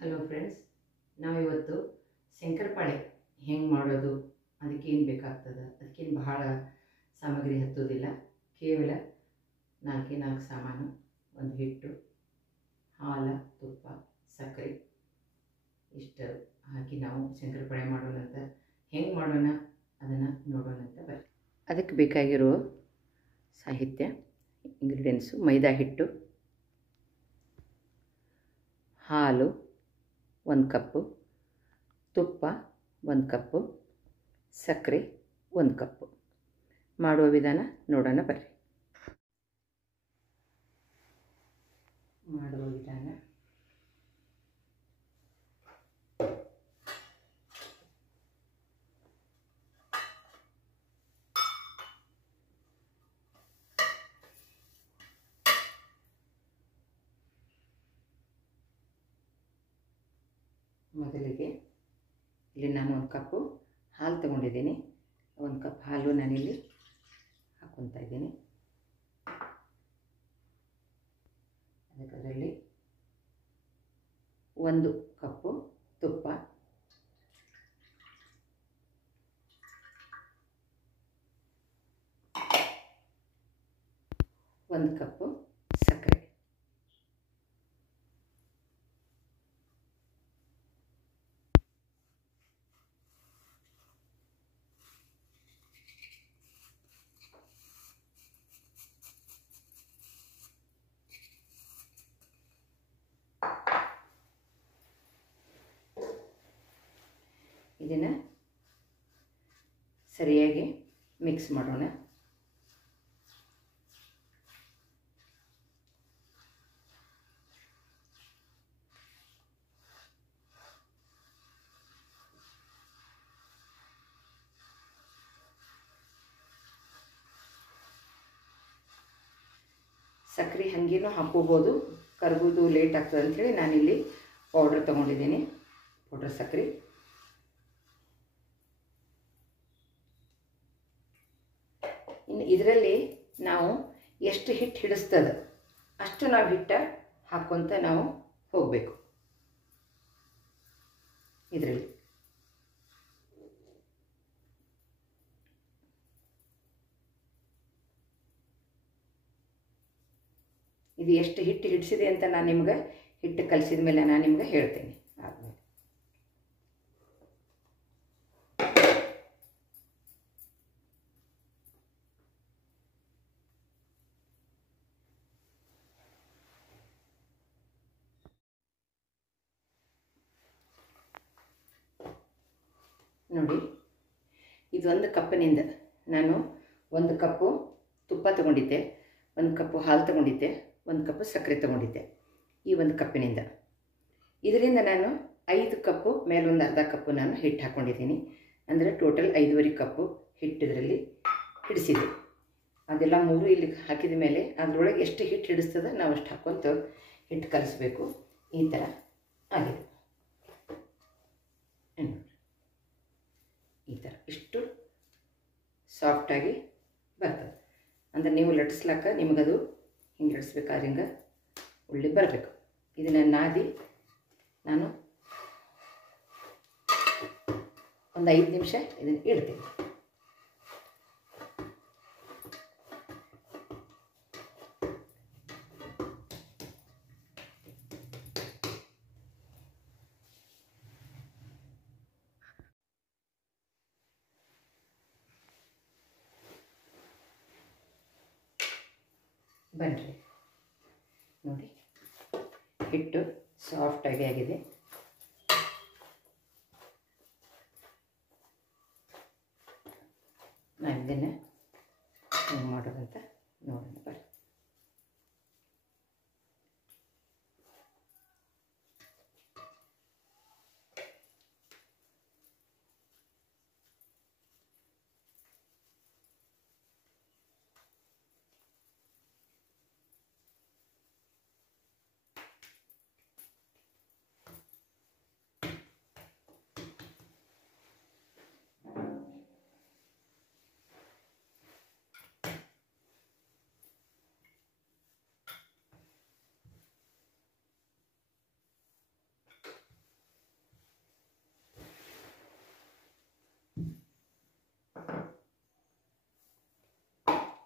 Hello friends, ನಾವಿವತ್ತು ಶಂಕರಪಾಳೆ ಹೆಂಗೆ ಮಾಡೋದು, ಅದಕ್ಕೇನು ಬೇಕಾಗ್ತದೆ, ಅದಕ್ಕೇನು ಬಹಳ ಸಾಮಗ್ರಿ ಹತ್ತೋದಿಲ್ಲ. ಕೇವಲ ನಾಲ್ಕೇ ನಾಲ್ಕು ಸಾಮಾನು: ಒಂದು ಹಿಟ್ಟು, ಹಾಲು, ತುಪ್ಪ, ಸಕ್ಕರೆ ಇಷ್ಟು ಹಾಕಿ ನಾವು ಶಂಕರಪಾಳೆ ಮಾಡೋಣಂತ. ಹೆಂಗೆ ಮಾಡೋಣ ಅದನ್ನು ನೋಡೋಣಂತ ಬರ್ರಿ. ಅದಕ್ಕೆ ಬೇಕಾಗಿರೋ ಸಾಹಿತ್ಯ ಇಂಗ್ರೀಡಿಯೆಂಟ್ಸು: ಮೈದಾ ಹಿಟ್ಟು, ಹಾಲು 1 ಕಪ್ಪು, ತುಪ್ಪ 1 ಕಪ್ಪು, ಸಕ್ಕರೆ 1 ಕಪ್ಪು. ಮಾಡುವ ವಿಧಾನ ನೋಡೋಣ ಬರ್ರಿ. ಮಾಡುವ ವಿಧಾನ: ಮೊದಲಿಗೆ ಇಲ್ಲಿ ನಾನು 1 ಕಪ್ಪು ಹಾಲು ತೊಗೊಂಡಿದ್ದೀನಿ. 1 ಕಪ್ ಹಾಲು ನಾನಿಲ್ಲಿ ಹಾಕ್ಕೊತಾ ಇದ್ದೀನಿ. ಅದರಲ್ಲಿ 1 ಕಪ್ಪು ತುಪ್ಪ, 1 ಕಪ್ಪು ಸಕ್ಕರೆ, ಇದನ್ನು ಸರಿಯಾಗಿ ಮಿಕ್ಸ್ ಮಾಡೋಣ. ಸಕ್ಕರೆ ಹಾಗೇನೂ ಹಾಕೋಬೋದು, ಕರಗೋದು ಲೇಟ್ ಆಗ್ತದೆ ಅಂಥೇಳಿ ನಾನಿಲ್ಲಿ ಪೌಡ್ರ್ ತೊಗೊಂಡಿದ್ದೀನಿ, ಪೌಡ್ರ್ ಸಕ್ಕರೆ. ಇನ್ನು ಇದರಲ್ಲಿ ನಾವು ಎಷ್ಟು ಹಿಟ್ಟು ಹಿಡಿಸ್ತದೆ ಅಷ್ಟು ನಾವು ಹಿಟ್ಟು ಹಾಕ್ಕೊತ ನಾವು ಹೋಗಬೇಕು. ಇದರಲ್ಲಿ ಇದು ಎಷ್ಟು ಹಿಟ್ಟು ಹಿಡಿಸಿದೆ ಅಂತ ನಾನು ನಿಮ್ಗೆ ಹಿಟ್ಟು ಕಲಿಸಿದ ಮೇಲೆ ನಾನು ನಿಮ್ಗೆ ಹೇಳ್ತೇನೆ. ಆದಮೇಲೆ ನೋಡಿ, ಇದೊಂದು ಕಪ್ಪಿನಿಂದ ನಾನು 1 ಕಪ್ಪು ತುಪ್ಪ ತೊಗೊಂಡಿದ್ದೆ, 1 ಕಪ್ಪು ಹಾಲು ತೊಗೊಂಡಿದ್ದೆ, 1 ಕಪ್ಪು ಸಕ್ಕರೆ ತೊಗೊಂಡಿದ್ದೆ. ಈ 1 ಕಪ್ಪಿನಿಂದ ಇದರಿಂದ ನಾನು 5 ಕಪ್ಪು ಮೇಲೊಂದು ಅರ್ಧ ಕಪ್ಪು ನಾನು ಹಿಟ್ಟು ಹಾಕ್ಕೊಂಡಿದ್ದೀನಿ. ಅಂದರೆ ಟೋಟಲ್ 5.5 ಕಪ್ಪು ಹಿಟ್ಟು ಇದರಲ್ಲಿ ಹಿಡಿಸಿದೆ. ಅದೆಲ್ಲ 3 ಇಲ್ಲಿ ಹಾಕಿದ ಮೇಲೆ ಅದರೊಳಗೆ ಎಷ್ಟು ಹಿಟ್ಟು ಹಿಡಿಸ್ತದೆ ನಾವು ಅಷ್ಟು ಹಾಕ್ಕೊಂತ ಹಿಟ್ಟು ಕಲಿಸ್ಬೇಕು. ಈ ಥರ ಆಗಿದೆ. ಈ ಥರ ಇಷ್ಟು ಸಾಫ್ಟಾಗಿ ಬರ್ತದೆ. ಅಂದರೆ ನೀವು ಲಟ್ಟಿಸ್ಲಾಕ ನಿಮಗದು ಹಿಂಗೆ ಲಟ್ಟಿಸ್ಬೇಕಾದ್ರೆ ಹಿಂಗೆ ಒಳ್ಳೆ ಬರಬೇಕು. ಇದನ್ನು ನಾದಿ ನಾನು ಒಂದು 5 ನಿಮಿಷ ಇದನ್ನು ಇಡ್ತೀನಿ. ಬನ್ನಿರಿ, ನೋಡಿ ಹಿಟ್ಟು ಸಾಫ್ಟಾಗಿ ಆಗಿದೆ. ನಾನು ಇದನ್ನು ಹೆಂಗೆ ಮಾಡೋದಂತ ನೋಡೋಣ ಬರ್ರಿ.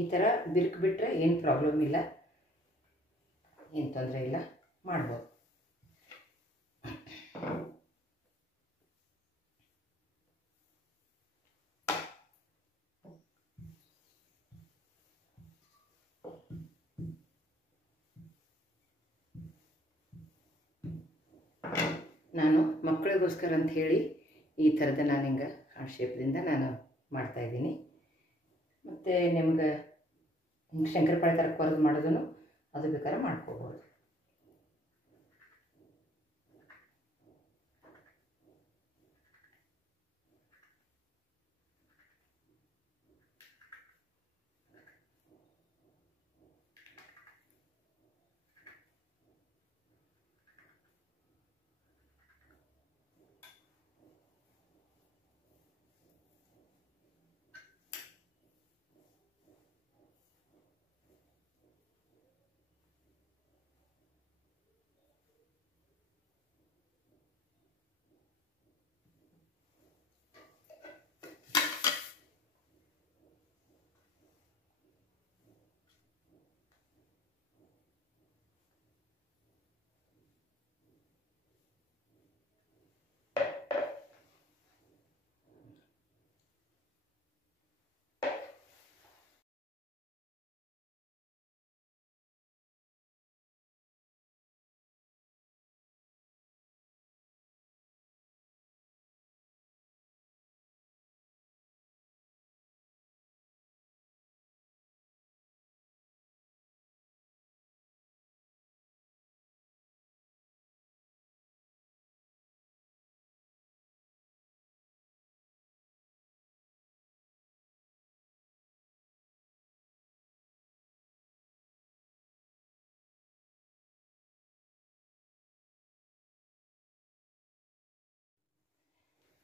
ಈ ಥರ ಬಿರುಕು ಬಿಟ್ಟರೆ ಏನು ಪ್ರಾಬ್ಲಮ್ ಇಲ್ಲ, ಏನು ತೊಂದರೆ ಇಲ್ಲ, ಮಾಡ್ಬೋದು. ನಾನು ಮಕ್ಕಳಿಗೋಸ್ಕರ ಅಂತ ಹೇಳಿ ಈ ಥರದ ನಾನು ಹಿಂಗೆ ಹಾರ್ಟ್ ಶೇಪ್ದಿಂದ ನಾನು ಮಾಡ್ತಾಯಿದ್ದೀನಿ. ಮತ್ತು ನಿಮ್ಗೆ ಹಿಂಗೆ ಶಂಕರಪಾಳೆ ಥರ ಕೊರೆದು ಮಾಡೋದನ್ನು ಅದು ಬೇಕಾದ್ರೆ ಮಾಡ್ಕೋಬೋದು.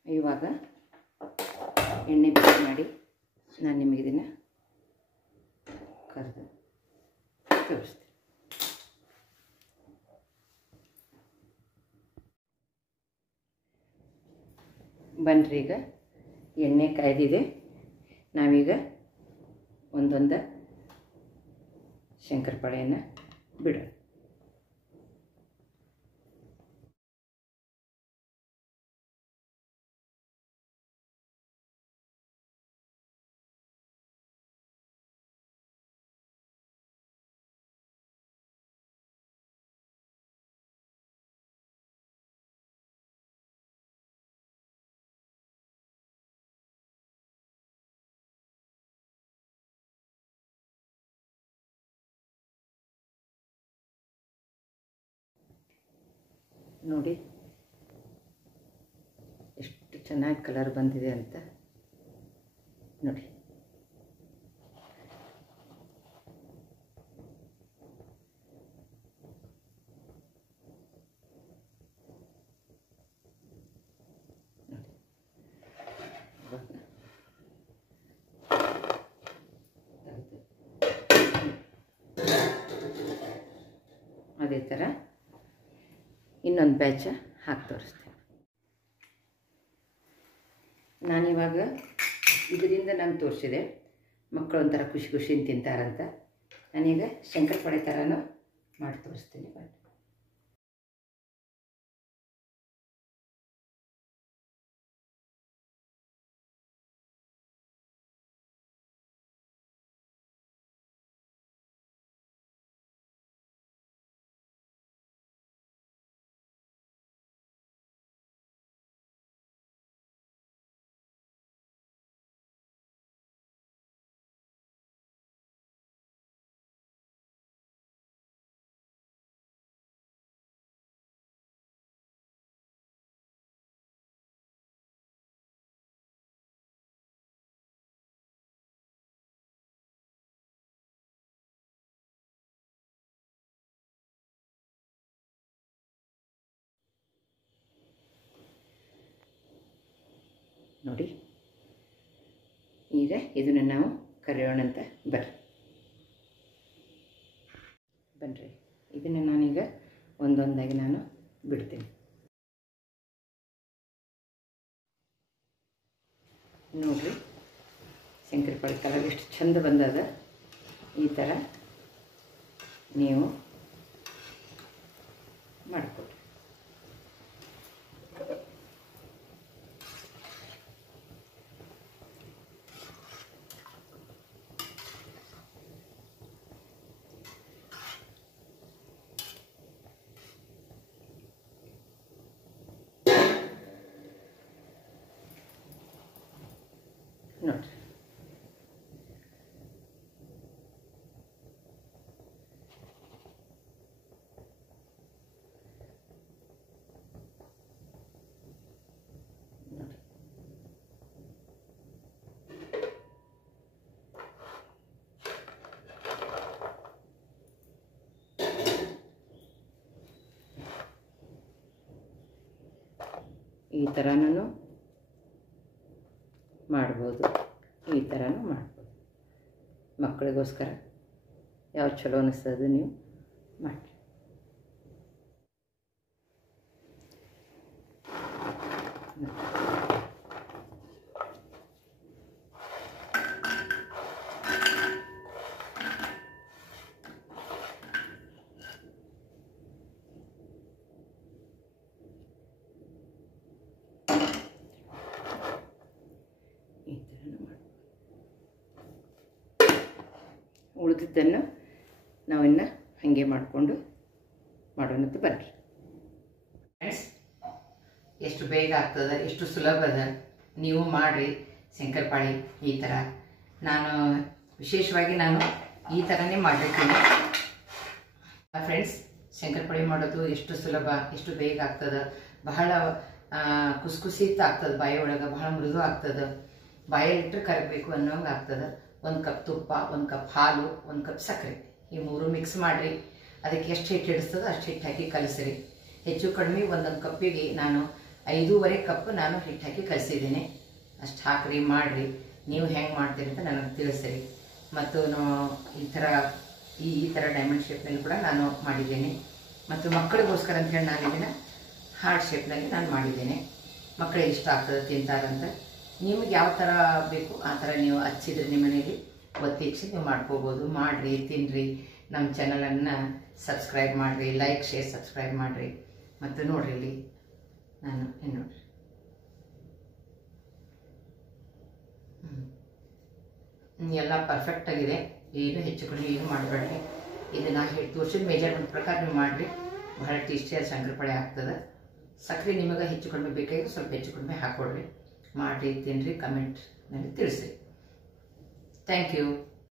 ಇವಾಗ ಎಣ್ಣೆ ಬಿಸಿ ಮಾಡಿ ನಾನು ನಿಮಗೆ ಇದನ್ನು ಕರೆದು ತೋರಿಸ್ತೀನಿ. ಬನ್ನಿರಿ, ಈಗ ಎಣ್ಣೆ ಕಾಯ್ದಿದೆ. ನಾವೀಗ ಒಂದೊಂದು ಶಂಕರಪಾಳೆಯನ್ನು ಬಿಡೋಣ. ನೋಡಿ ಎಷ್ಟು ಚೆನ್ನಾಗಿ ಕಲರ್ ಬಂದಿದೆ ಅಂತ ನೋಡಿ. ಅದೇ ಥರ ಇನ್ನೊಂದು ಬ್ಯಾಚ ಹಾಕಿ ತೋರಿಸ್ತೇನೆ. ನಾನಿವಾಗ ಇದರಿಂದ ನಾನು ತೋರಿಸಿದೆ ಮಕ್ಕಳು ಒಂಥರ ಖುಷಿ ಖುಷಿಯಿಂದ ತಿಂತಾರಂತ. ನಾನೀಗ ಶಂಕರಪಾಳೆ ಥರನೂ ಮಾಡಿ ತೋರಿಸ್ತೀನಿ. ಬನ್ನಿ. ನೋಡಿ, ಈಗ ಇದನ್ನು ನಾವು ಕರಿಯೋಣಂತ. ಬನ್ನಿರಿ, ಇದನ್ನು ನಾನೀಗ ಒಂದೊಂದಾಗಿ ನಾನು ಬಿಡ್ತೀನಿ. ನೋಡಿರಿ, ಶಂಕರಪಾಳೆ ಕಲರ್ ಎಷ್ಟು ಚಂದ ಬಂದದ. ಈ ಥರ ನೀವು ಮಾಡಿಕೊಡ್ರಿ. ನೋಡಿರಿ, ಈ ಥರನೂ ಮಾಡ್ಬೋದು, ಈ ಥರನೂ ಮಾಡ್ಬೋದು. ಮಕ್ಕಳಿಗೋಸ್ಕರ ಯಾವ್ದು ಚಲೋ ಅನ್ನಿಸ್ತದೆ ನೀವು ಮಾಡಿ. ಉಳಿದಿದ್ದನ್ನು ನಾವಿನ್ನು ಹಾಗೆ ಮಾಡಿಕೊಂಡು ಮಾಡೋಣಂತ ಬನ್ನಿ ಫ್ರೆಂಡ್ಸ್. ಎಷ್ಟು ಬೇಗ ಆಗ್ತದೆ, ಎಷ್ಟು ಸುಲಭ ಅದ, ನೀವು ಮಾಡಿರಿ ಶಂಕರಪಾಳಿ ಈ ಥರ. ನಾನು ವಿಶೇಷವಾಗಿ ಈ ಥರನೇ ಮಾಡಿರ್ತೀನಿ ಫ್ರೆಂಡ್ಸ್. ಶಂಕರಪಾಳಿ ಮಾಡೋದು ಎಷ್ಟು ಸುಲಭ, ಎಷ್ಟು ಬೇಗ ಆಗ್ತದೆ, ಬಹಳ ಕುಸ್ಕುಸಿತ ಆಗ್ತದೆ, ಬಾಯಿ ಒಳಗೆ ಬಹಳ ಮೃದು ಆಗ್ತದೆ, ಬಾಯಲ್ಲಿಟ್ಟರೆ ಕರಗಬೇಕು ಅನ್ನೋಂಗೆ ಆಗ್ತದೆ. 1 ಕಪ್ ತುಪ್ಪ, 1 ಕಪ್ ಹಾಲು, 1 ಕಪ್ ಸಕ್ಕರೆ, ಈ 3 ಮಿಕ್ಸ್ ಮಾಡಿರಿ. ಅದಕ್ಕೆ ಎಷ್ಟು ಹಿಟ್ಟು ಹಿಡಿಸ್ತದೋ ಅಷ್ಟು ಹಿಟ್ಟು ಹಾಕಿ ಕಲಸಿರಿ. ಹೆಚ್ಚು ಕಡಿಮೆ 1 ಕಪ್ಪಿಗೆ ನಾನು 5.5 ಕಪ್ ನಾನು ಹಿಟ್ಟು ಹಾಕಿ ಕಲಿಸಿದ್ದೀನಿ. ಅಷ್ಟು ಹಾಕ್ರಿ, ಮಾಡಿರಿ. ನೀವು ಹೆಂಗೆ ಮಾಡ್ತೀರಿ ಅಂತ ನನಗೆ ತಿಳಿಸಿರಿ. ಮತ್ತು ಈ ಥರ ಡೈಮಂಡ್ ಶೇಪ್ನಲ್ಲಿ ಕೂಡ ನಾನು ಮಾಡಿದ್ದೇನೆ. ಮತ್ತು ಮಕ್ಕಳಿಗೋಸ್ಕರ ಅಂತೇಳಿ ನಾನು ಇದನ್ನು ಹಾರ್ಟ್ ಶೇಪ್ನಲ್ಲಿ ನಾನು ಮಾಡಿದ್ದೇನೆ. ಮಕ್ಕಳಿಗೆ ಇಷ್ಟ ಆಗ್ತದೆ, ತಿಂತಾರಂತ. ನಿಮಗೆ ಯಾವ ಥರ ಬೇಕು ಆ ಥರ ನೀವು ಹಚ್ಚಿದ್ರೆ ನಿಮ್ಮ ಮನೆಯಲ್ಲಿ ಒತ್ತಿಚ್ಚಿ ನೀವು ಮಾಡ್ಕೋಬೋದು. ಮಾಡಿರಿ, ತಿನ್ನಿರಿ. ನಮ್ಮ ಚಾನಲನ್ನು ಸಬ್ಸ್ಕ್ರೈಬ್ ಮಾಡಿರಿ, ಲೈಕ್, ಶೇರ್, ಸಬ್ಸ್ಕ್ರೈಬ್ ಮಾಡಿರಿ. ಮತ್ತು ನೋಡಿರಿ, ಇಲ್ಲಿ ನಾನು ನೋಡಿರಿ ಎಲ್ಲ ಪರ್ಫೆಕ್ಟಾಗಿದೆ. ಏನು ಹೆಚ್ಚು ಕಡಿಮೆ ಏನು ಮಾಡಬೇಡ್ರಿ. ಇದನ್ನು ತೋರಿಸಿದ ಮೆಜರ್ಮೆಂಟ್ ಪ್ರಕಾರ ನೀವು ಮಾಡಿರಿ. ಬಹಳ ಟೇಸ್ಟಿಯಾದ ಶಂಕರಪಾಳಿ ಆಗ್ತದೆ. ಸಕ್ಕರೆ ನಿಮಗೆ ಹೆಚ್ಚು ಕಡಿಮೆ ಬೇಕಾಗಿದ್ರೆ ಸ್ವಲ್ಪ ಹೆಚ್ಚು ಕಡಿಮೆ ಹಾಕ್ಕೊಡ್ರಿ. ಮಾಡಿರಿ, ತಿನ್ನಿರಿ, ಕಮೆಂಟ್ನಲ್ಲಿ ತಿಳಿಸಿ. Thank you.